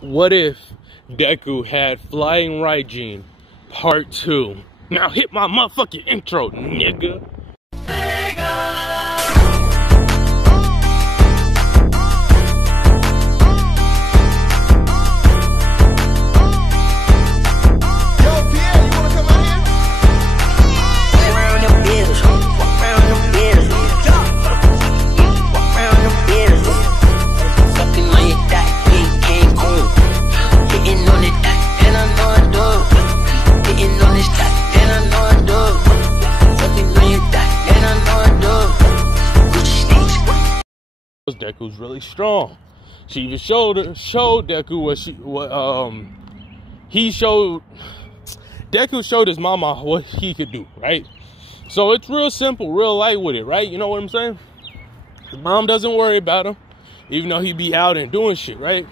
What if Deku had Flying Raijin Part 2? Now hit my motherfucking intro, nigga. Deku's really strong. She even showed Deku Deku showed his mama what he could do, right? So it's real simple, real light with it, right? You know what I'm saying? His mom doesn't worry about him, even though he be out and doing shit, right?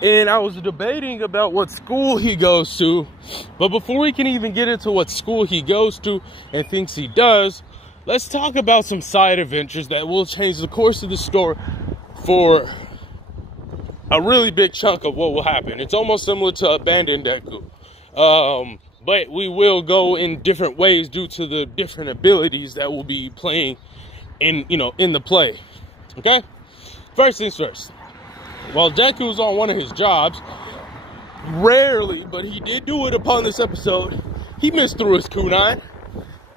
And I was debating about what school he goes to, but before we can even get into what school he goes to and thinks he does, let's talk about some side adventures that will change the course of the story for a really big chunk of what will happen. It's almost similar to Abandoned Deku. But we will go in different ways due to the different abilities that will be playing in the play. Okay? First things first. While Deku was on one of his jobs, rarely, but he did do it upon this episode, he missed through his kunai.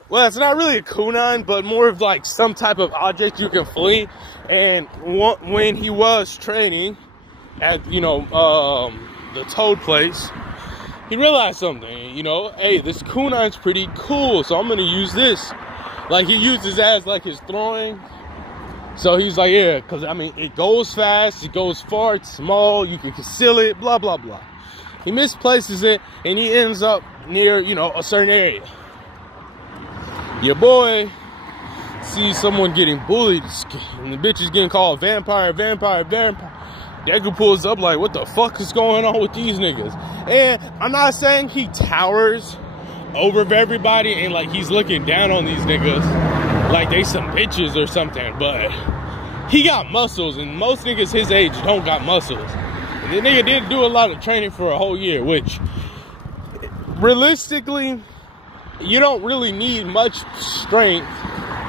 Well, it's not really a kunai, but more of like some type of object you can flee. And when he was training at, the Toad place, he realized something, hey, this kunai's pretty cool, so I'm going to use this. Like, he used his as like his throwing. So he's like, yeah, because, it goes fast, it goes far, it's small, you can conceal it, blah, blah, blah. He misplaces it, and he ends up near, a certain area. Your boy sees someone getting bullied, and the bitch is getting called vampire. Deku pulls up like, what the fuck is going on with these niggas? And I'm not saying he towers over everybody and like he's looking down on these niggas like they some bitches or something, but he got muscles, and most niggas his age don't got muscles. And the nigga did do a lot of training for a whole year, which realistically, you don't really need much strength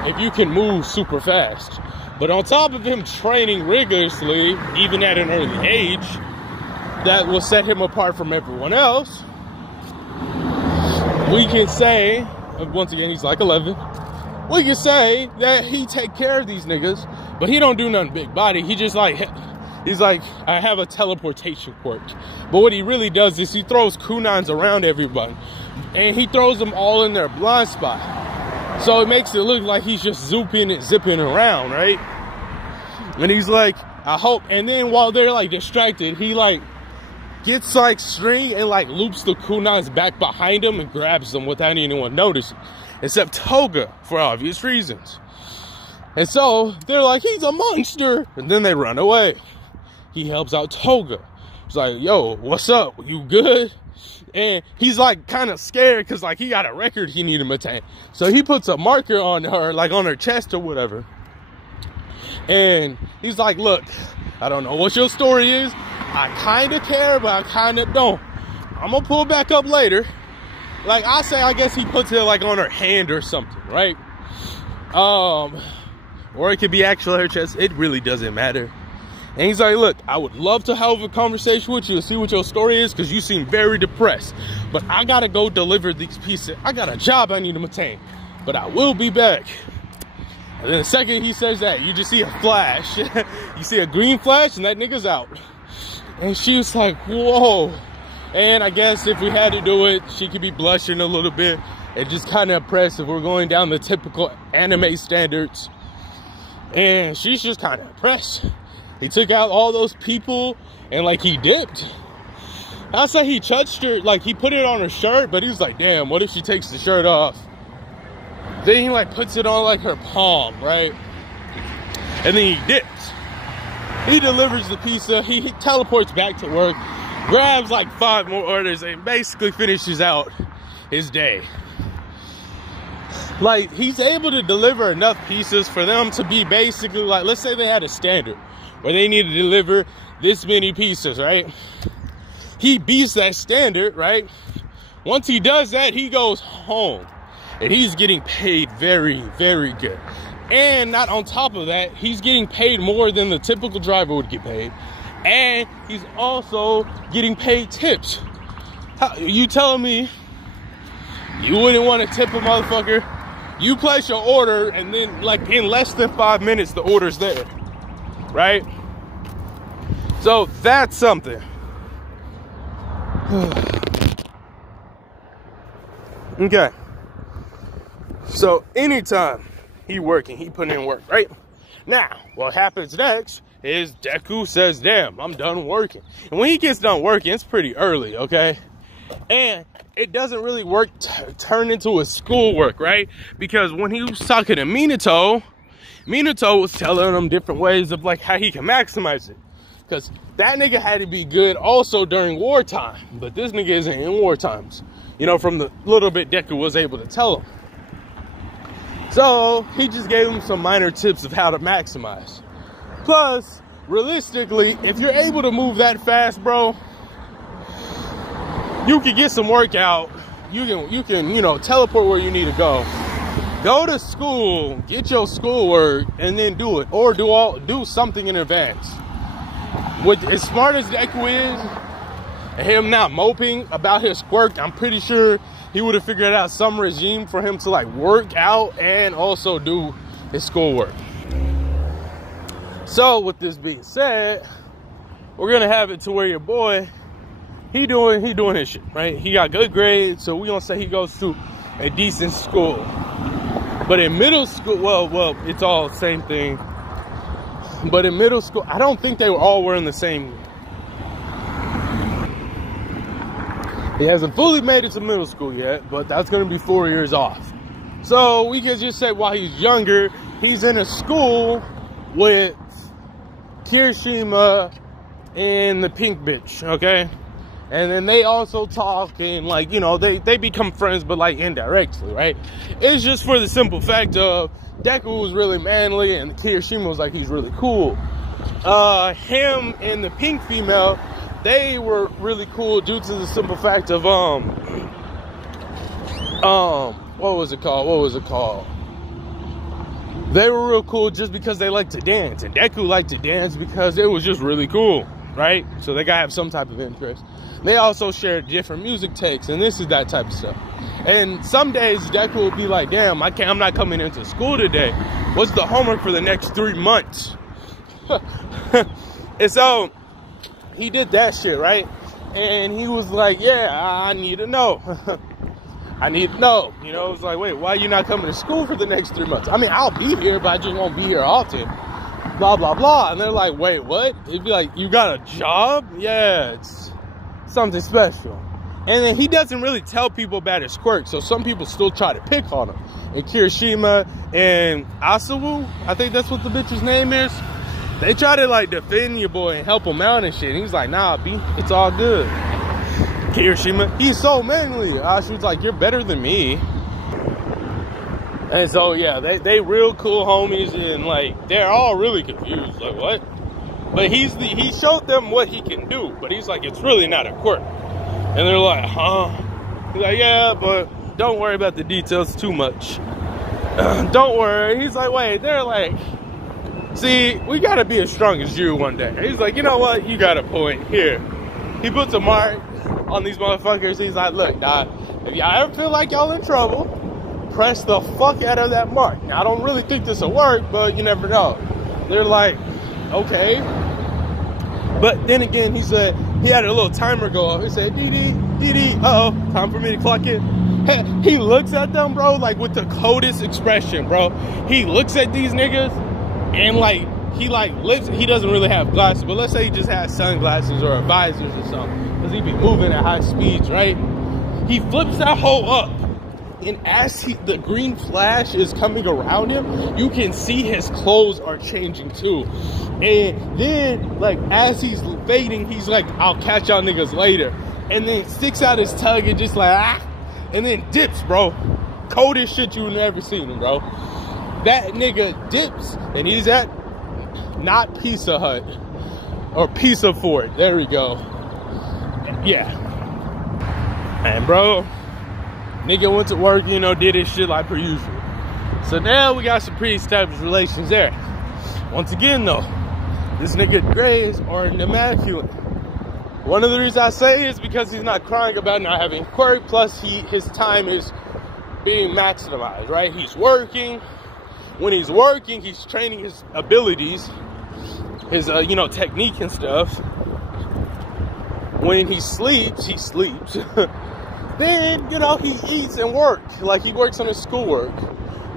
if you can move super fast. But on top of him training rigorously, even at an early age, that will set him apart from everyone else. We can say, once again, he's like 11. We can say that he take care of these niggas, but he don't do nothing big body. He just he's like, I have a teleportation quirk. But what he really does is he throws kunais around everybody. And he throws them all in their blind spot. So it makes it look like he's just zipping around, right? And he's like, I hope. And then while they're like distracted, he like gets like string and like loops the kunais back behind him and grabs them without anyone noticing. Except Toga, for obvious reasons. And so they're like, he's a monster. And then they run away. He helps out Toga. He's like, yo, what's up? You good? And he's like kind of scared because like he got a record he need to maintain. So he puts a marker on her, like on her chest or whatever. And he's like, look, I don't know what your story is. I kind of care, but I kind of don't. I'm going to pull back up later. Like I guess he puts it like on her hand or something, right? Or it could be actually her chest. It really doesn't matter. And he's like, look, I would love to have a conversation with you to see what your story is, because you seem very depressed. But I got to go deliver these pieces. I got a job I need to maintain. But I will be back. And then the second he says that, you just see a flash. You see a green flash, and that nigga's out. And she was like, whoa. And I guess if we had to do it, she could be blushing a little bit. And just kind of impressed if we're going down the typical anime standards. And she's just kind of impressed. He took out all those people and like he dipped. I say he touched her, like he put it on her shirt, but he was like, damn, what if she takes the shirt off? Then he like puts it on like her palm, right? And then he dips. He delivers the pizza, he teleports back to work, grabs like 5 more orders, and basically finishes out his day. Like, he's able to deliver enough pieces for them to be basically like, let's say they had a standard where they need to deliver this many pieces, right? he beats that standard, right? Once he does that, he goes home. And he's getting paid very, very good. And not on top of that, he's getting paid more than the typical driver would get paid. And he's also getting paid tips. You telling me you wouldn't want to tip a motherfucker? You place your order and then like in less than 5 minutes, the order's there, right? So that's something. Okay. So anytime he working, he putting in work, right? Now, what happens next is Deku says, damn, I'm done working. And when he gets done working, it's pretty early, okay? And it doesn't really work turn into a schoolwork, right? Because when he was talking to Minato was telling him different ways of like how he can maximize it. Because that nigga had to be good also during wartime. But this nigga isn't in war times. You know, from the little bit Deku was able to tell him. So he just gave him some minor tips of how to maximize. Plus, realistically, if you're able to move that fast, bro, you can get some workout. You can, you know, teleport where you need to go. Go to school, get your schoolwork, and then do it. Or do something in advance. With as smart as Deku is, and him not moping about his quirk, I'm pretty sure he would have figured out some regime for him to like work out and also do his schoolwork. So with this being said, we're gonna have it to where your boy, he doing his shit, right? He got good grades, so we're gonna say he goes to a decent school. But in middle school, well, it's all the same thing. But in middle school, I don't think they were all wearing the same. He hasn't fully made it to middle school yet, but that's going to be 4 years off. So we can just say while he's younger, he's in a school with Kirishima and the pink bitch, okay? And then they also talk and like, you know, they become friends, but like indirectly, right? It's just for the simple fact of Deku was really manly and Kirishima was like, he's really cool. Him and the pink female, they were really cool due to the simple fact of, what was it called? They were real cool just because they like to dance. And Deku liked to dance because it was just really cool, right? So they gotta have some type of interest. They also shared different music takes, and this is that type of stuff. And some days Deku will be like, damn, I'm not coming into school today. What's the homework for the next 3 months? And so he did that shit, right? And he was like, yeah, I need to know. I need to know. You know, it was like, wait, why are you not coming to school for the next 3 months? I mean, I'll be here, but I just won't be here often. Blah, blah, blah. And they're like, wait, what? He'd be like, you got a job? Yeah, it's something special. And then he doesn't really tell people about his quirk, so some people still try to pick on him. And Kirishima and Asawu, I think that's what the bitch's name is, they try to like defend your boy and help him out and shit. And he's like, nah, B, it's all good. Kirishima, he's so manly. Asawu's like, you're better than me. And so yeah, they real cool homies, and like they're all really confused. Like, what? But he showed them what he can do, but he's like, it's really not a quirk. And they're like, huh? He's like, yeah, but don't worry about the details too much. Don't worry. He's like, wait, they're like, see, we gotta be as strong as you one day. He's like, you know what? You got a point. Here. He puts a mark on these motherfuckers. He's like, look, nah, if y'all ever feel like y'all in trouble, press the fuck out of that mark. Now, I don't really think this will work, but you never know. They're like, okay. But then again, he said, he had a little timer go off. He said, dee-dee, uh-oh, time for me to clock in. He looks at them, bro, like with the coldest expression, bro. He looks at these niggas and like, he doesn't really have glasses, but let's say he just has sunglasses or visors or something, because he be moving at high speeds, right? He flips that hole up, and as the green flash is coming around him, you can see his clothes are changing too. And then, like, as he's fading, he's like, I'll catch y'all niggas later. And then sticks out his tongue and just like, ah, and then dips, bro. Coldest shit you've never seen him, bro. That nigga dips, and he's at, not Pizza Hut, or Pizza Fort, there we go. yeah. And bro, nigga went to work, you know, did his shit like per usual. So now we got some pre-established relations there. Once again though, this nigga grades are immaculate. One of the reasons I say is because he's not crying about not having work, plus his time is being maximized, right? He's working. When he's working, he's training his abilities, his you know, technique and stuff. When he sleeps, then, you know, he eats and works. Like, he works on his schoolwork.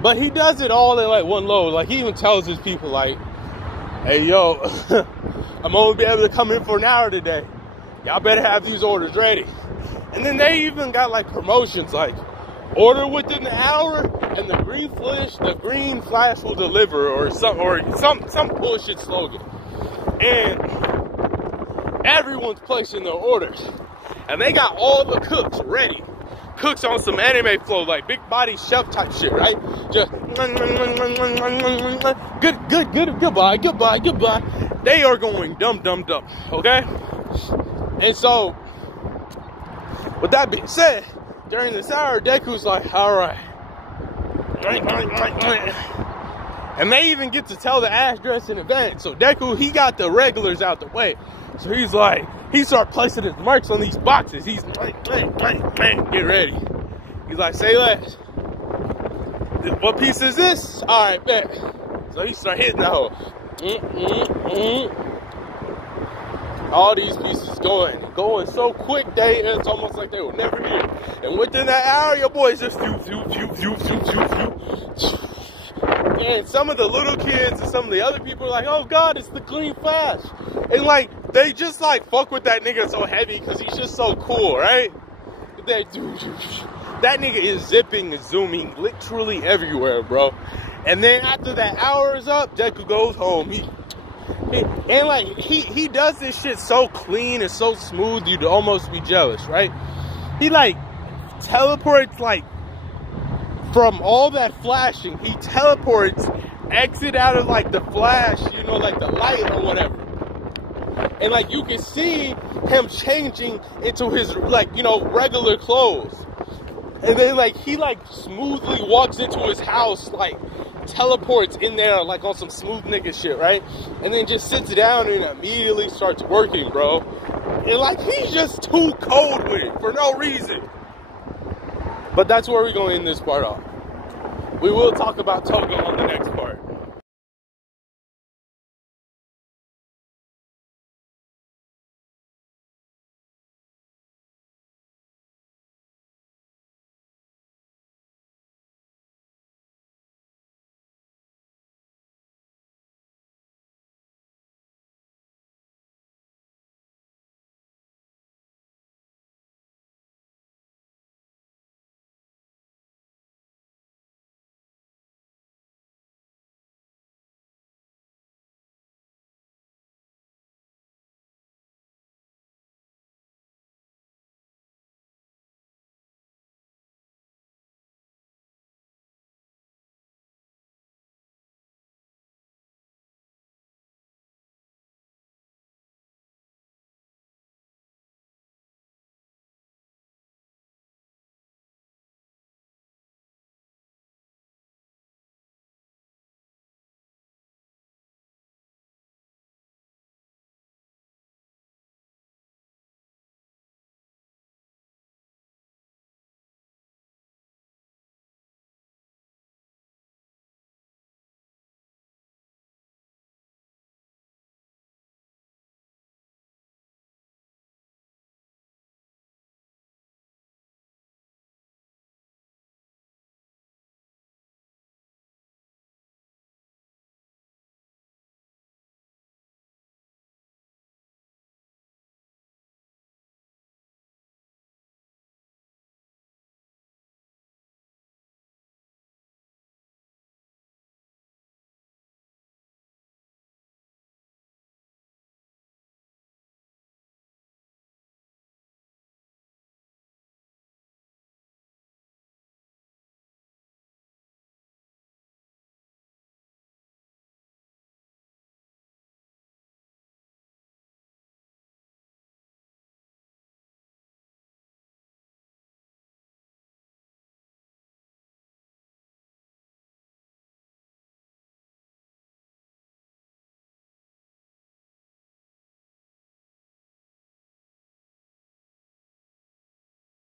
But he does it all in, like, one load. Like, he even tells his people, like, hey, yo, I'm only be able to come in for an hour today. Y'all better have these orders ready. And then they even got, like, promotions, like, order within the hour, and the green flash will deliver, or some bullshit slogan. And everyone's placing their orders, and they got all the cooks ready. Cooks on some anime flow, like big body chef type shit, right? Just goodbye. They are going dumb, okay? And so, with that being said, during this hour, Deku's like, all right. And they even get to tell the address in advance. So Deku, he got the regulars out the way. So he's like, he start placing his marks on these boxes. He's get ready. He's like, say less. What piece is this? All right, bet. So he start hitting the hole. All these pieces going so quick, it's almost like they were never here. And within that hour, your boys just and some of the little kids and some of the other people are like, oh God, it's the Green Flash. And like, they just like fuck with that nigga so heavy because he's just so cool, right? That nigga is zipping and zooming literally everywhere, bro. And then after that hour is up, Deku goes home. He does this shit so clean and so smooth, you'd almost be jealous, right? He like teleports, like, from all that flashing, he teleports, exit out of like the flash, you know, like the light or whatever. And like you can see him changing into his, like, you know, regular clothes. And then like he like smoothly walks into his house, like teleports in there like on some smooth nigga shit, right? And then just sits down and immediately starts working, bro. And like he's just too cold with it for no reason. But that's where we're going to end this part off. We will talk about Toga on the next part.